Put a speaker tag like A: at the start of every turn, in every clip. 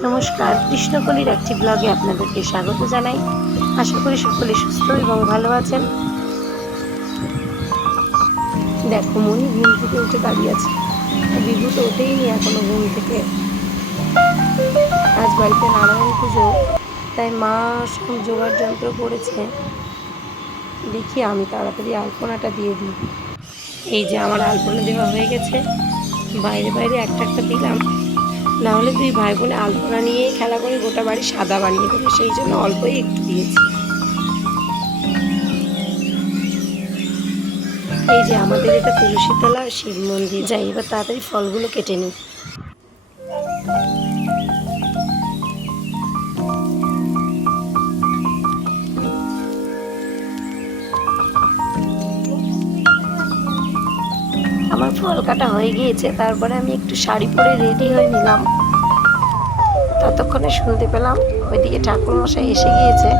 A: নমস্কার। কৃষ্ণকলির একটি ব্লগে আপনাদেরকে স্বাগত জানাই। আশা করি সকলে সুস্থ এবং ভালো আছেন। দেখো, মনি ঘুম থেকে উঠে দাঁড়িয়ে আছে। বিভু তো ওঠেইনি এখনও ঘুম থেকে। আজ বাড়িতে নারায়ণ পুজো, তাই মা সব জোগাড় যন্ত্র করেছে। দেখি আমি তাড়াতাড়ি আলপনাটা দিয়ে দিই। এই যে আমার আলপনা দেওয়া হয়ে গেছে। বাইরে বাইরে একটা একটা দিলাম। না হলে দুই ভাই বোনে আলপনা নিয়েই খেলা করে গোটা বাড়ি সাদা বানিয়ে দেবে, সেই জন্য অল্পই একটু দিয়েছি। এই যে আমাদের এটা তুলসীতলা শিব মন্দির, যাই এবার তাড়াতাড়ি ফলগুলো কেটে নিই। আমার ফল কাটা হয়ে গিয়েছে, তারপরে আমি একটু শাড়ি পরে রেডি হয়ে নিলাম। ততক্ষণে শুনতে পেলাম ওইদিকে ঠাকুরমশাই এসে গিয়েছে।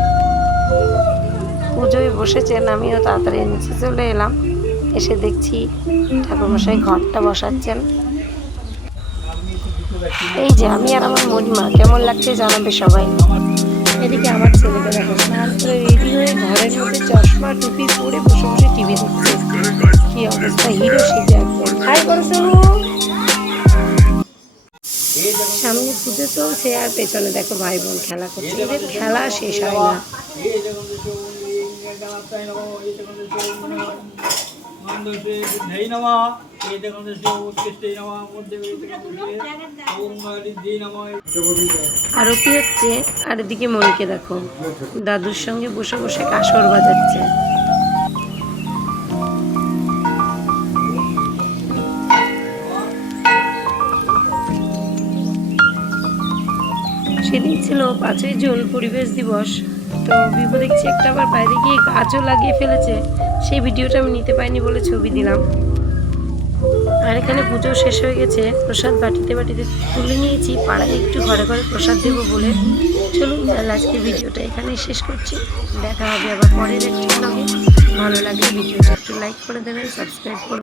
A: পুজোয় বসেছেন আমিও তাড়াতাড়ি নিচে চলে এলাম। এসে দেখছি ঠাকুরমশাই ঘরটা বসাচ্ছেন। এই যে আমি আর আমার মরিমা কেমন লাগছে জানাবে সবাই। এদিকে আমার ছেলেকে রেডি হয়ে ঘরের মধ্যে চশমা টুপি পরে বসে বসে টিভি দেখছে। কি অবস্থা, হিরো সেজে সামনে পুজো চলছে আর পেছনে দেখো ভাই বোন খেলা করছে। এদের খেলা শেষ হয় না। আরতি হচ্ছে? আর এদিকে মনকে দেখো। দাদুর সঙ্গে বসে বসে কাসর বাজাচ্ছে। সেদিন ছিল পাঁচই জুন পরিবেশ দিবস। তো বিভু দেখছি একটা আবার বাইরে গিয়ে গাছও লাগিয়ে ফেলেছে। সেই ভিডিওটা আমি নিতে পারিনি বলে ছবি দিলাম। আর এখানে পুজো শেষ হয়ে গেছে। প্রসাদ বাটিতে বাটিতে তুলে নিয়েছি। পাড়ায় একটু ঘরে ঘরে প্রসাদ দেবো বলে। চলুন, তাহলে আজকে ভিডিওটা এখানেই শেষ করছি। দেখা হবে আবার পরের একটি ভালো লাগে ভিডিওটা একটু লাইক করে দেবেন সাবস্ক্রাইব করবেন